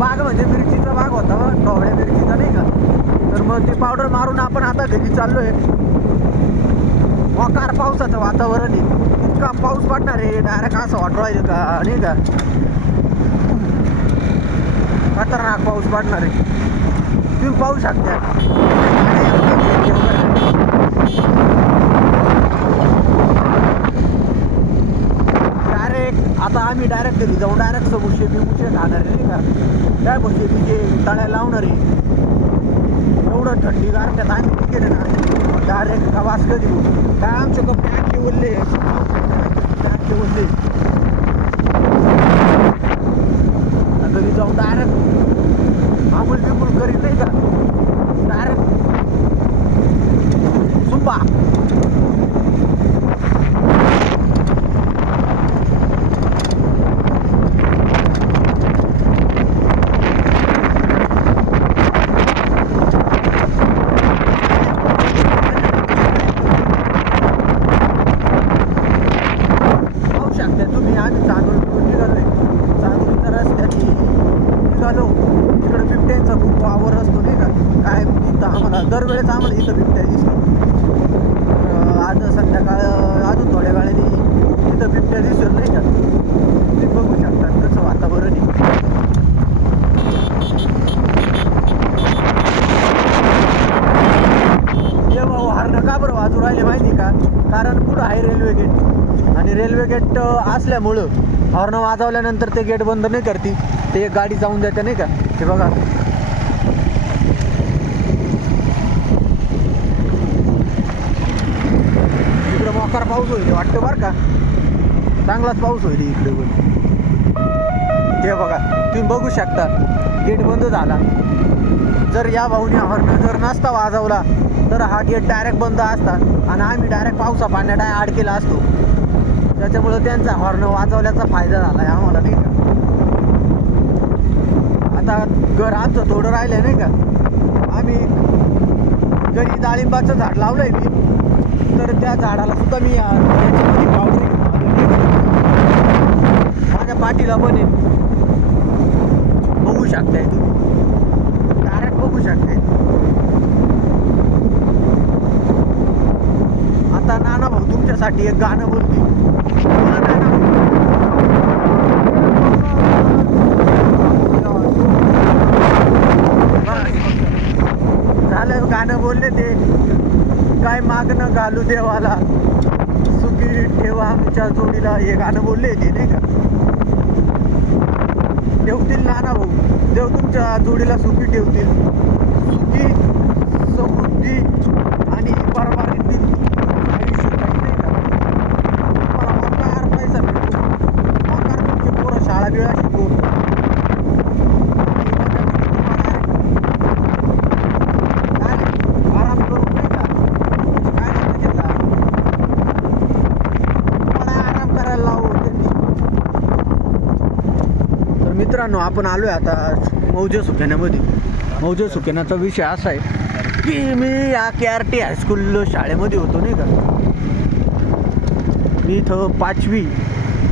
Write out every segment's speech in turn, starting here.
बाग म्हणजे मिरचीचा बाग होता ढोबळ्या मिरचीचा नाही का. तर मग ते पावडर मारून आपण आता घरी चाललोय. मोकार पावसाचं वातावरण आहे. इतका पाऊस पडणार आहे डायरेक्ट असं वाटू राहिलं का नाही का. खतरनाक पाऊस पडणार आहे. तुम्ही पाहू शकता. डायरेक्ट आता आम्ही डायरेक्ट घरी जाऊन डायरेक्ट समोसे बिमुसे खाणार आहे नाही का. काय म्हणजे तिचे तळ्याला लावणार आहे. एवढं थंडी गारठ्यात आम्ही गेले ना डायरेक्ट वास कधी काय आमचे कपडे आखले ओरले ओरले. घरी जाऊन डायरेक्ट आंघोळ बिंघोळ करीत नाही का डायरेक्ट सुंबा. दरवेळेस आम्हाला इथं बिबट्या दिसतो. आज संध्याकाळ अजून थोड्या वेळाने इथं बिबट्या दिसत नाही का. तुम्ही बघू शकता कसं वातावरण आहे. ये भाऊ हरणं का बरं वाजू राहिले माहिती का. कारण पुढं आहे रेल्वे गेट आणि रेल्वे गेट असल्यामुळं हॉर्न वाजवल्यानंतर ते गेट बंद नाही करते. ते एक गाडी जाऊन देते नाही का. ते बघा मोकार पाऊस होईल वाटतं बरं का. चांगलाच पाऊस होईल इकडे पण. हे बघा तुम्ही बघू शकता गेट बंद झाला. जर या भाऊनी हॉर्न जर नसता वाजवला तर हा गेट डायरेक्ट बंद असता आणि आम्ही डायरेक्ट पावसा पाण्यात अडकेला असतो. त्याच्यामुळं त्यांचा हॉर्न वाजवल्याचा फायदा झाला आहे आम्हाला नाही का. आता घर आमचं थोडं राहिलं नाही का. आम्ही घरी डाळिंबाचं झाड लावलं आहे मी. तर त्या झाडाला सुद्धा मी याच्यामध्ये पावडर माझ्या पाठीला बनेल. बघू शकताय तुम्ही डायरेक्ट बघू शकताय. आता नाना भाऊ तुमच्यासाठी एक गाणं बोलते. झालं गाणं बोलले ते. काय मागणं घालू देवाला सुखी ठेवा आमच्या जोडीला. हे गाणं बोलले ते नाही का. ठेवतील नाना भाऊ. देव तुमच्या जोडीला सुखी ठेवतील. सुखी समृद्धी आणि परमानंदी आयुष्य काही नाही का. तुम्हाला मोकार पैसा भेटतो. मोकार तुमचे पोरं शाळा बिळा शिकवू. आराम करू नाही का. मित्रांनो आपण आलो आहे आता मौजे सुकेण्यामध्ये. मौजे सुकेण्याचा विषय असा आहे की मी या KRT हायस्कूल शाळेमध्ये होतो नाही का. मी इथं 5वी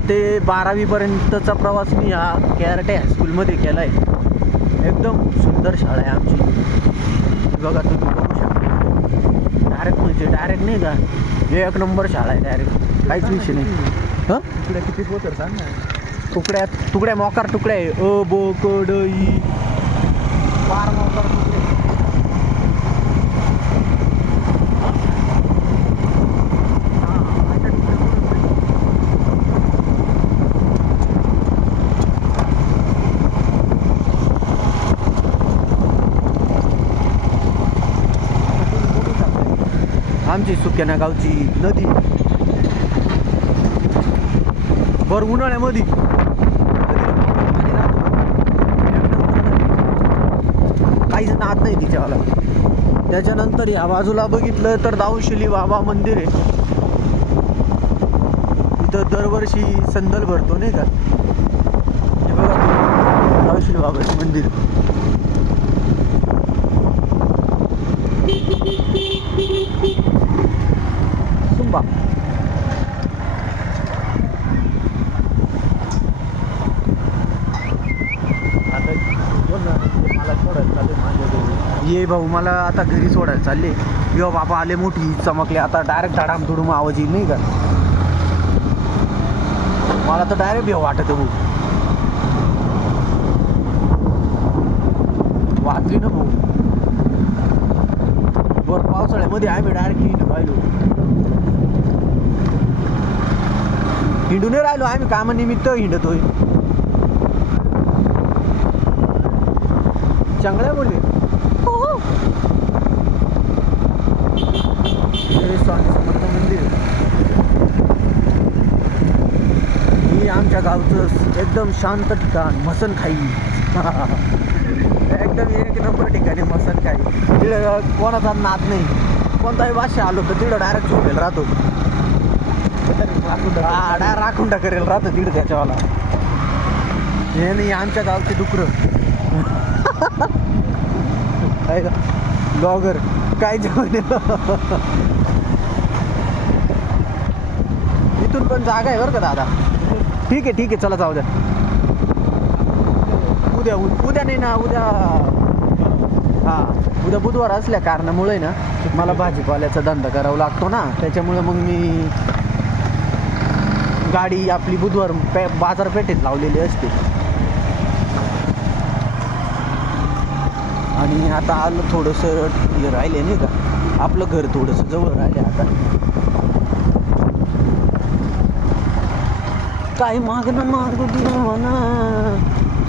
ते 12वीपर्यंतचा प्रवास मी या KRT हायस्कूलमध्ये केला आहे. एकदम सुंदर शाळा आहे आमची. बघा तुम्ही बघू शकता. डायरेक्ट म्हणजे डायरेक्ट नाही का. एक नंबर शाळा आहे डायरेक्ट. काहीच विषय नाही. हां तुकड्या किती पोतर सांग ना. तुकड्या मोकार तुकड्या आहे. बो ड ई 12 मोकार तुकडे. आमची सुक्याना गावची नदी भर उन्हाळ्यामध्ये काहीच नाद नाही तिच्यावाला. त्याच्यानंतर या बाजूला बघितलं तर दाऊशिली बाबा मंदिर आहे. इथं दरवर्षी संदल भरतो नाही का. हे बघा दाऊशिली बाबाचं मंदिर. सुंबा आता ये भाऊ मला आता घरी सोडायला चालले. यो बाबा आले मोठी चमकले आता डायरेक्ट धाडाम धुडूम आवाज येईल नाही का. मला तर डायरेक्ट भेव वाटत भाऊ. वाचली ना भाऊ. बर पावसाळ्यामध्ये आम्ही डायरेक्ट हिंडून राहिलो. हिंडून राहिलो आम्ही कामानिमित्त हिंडतोय. चांगलं बोलले. स्वामी समर्थ मंदिर ही आमच्या गावचं एकदम शांत ठिकाण. मसनखाई एकदम एक नंबर ठिकाणी मसनखाई. तिकडं कोणाचा नाद नाही. कोणताही भाषा आलो तर तिकडं डायरेक्ट झोपेल राहतो. डायरेक्ट राखून करेल राहतो तिकडं त्याच्यावाला. हे नाही आमच्या गावचे डुकरं. काय का ब्लॉगर काय जेवण. इथून पण जागा आहे बरं का दादा. ठीक आहे चला जाऊ द्या. उद्या नाही ना उद्या. हां उद्या बुधवार असल्या कारणामुळे ना मला भाजीपाल्याचा धंदा करावा लागतो ना. त्याच्यामुळे मग मी गाडी आपली बुधवार बाजारपेठेत लावलेली असते. आणि आता आलं थोडंसं राहिले नाही का आपलं घर थोडंसं जवळ राहिले आता. काय मागणं मागू दिला म्हणा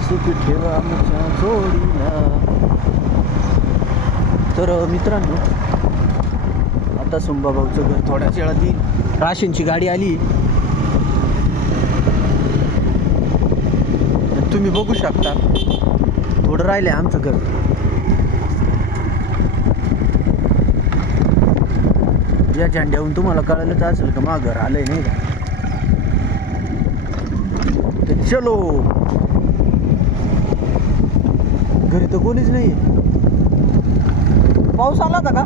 सुख ठेवा आमच्या जोडीला. तर मित्रांनो आता सुंबाभाऊचं घर थोड्याच वेळात येईल. राशींची गाडी आली. तुम्ही बघू शकता थोडं राहिले आमचं घर. या झेंड्याहून तुम्हाला कळायलाच असेल का माझं घर आलंय नाही का. तर चलो. घरी तर कोणीच नाही. पाऊस आला होता का.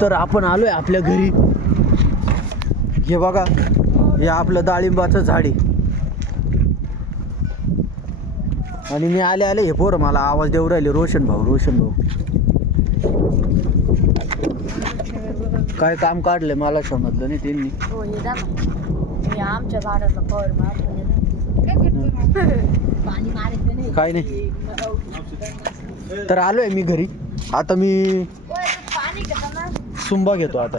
तर आपण आलोय आपल्या घरी. हे बघा हे आपलं डाळिंबाचं झाड आहे. आणि मी आले हे पोरं मला आवाज देऊ राहिले. रोशन भाऊ काय काम काढलंय मला समजलं नाही त्यांनी. आमच्या झाडाला फवार काय नाही. तर आलोय मी घरी. आता मी सुंबा घेतो आता.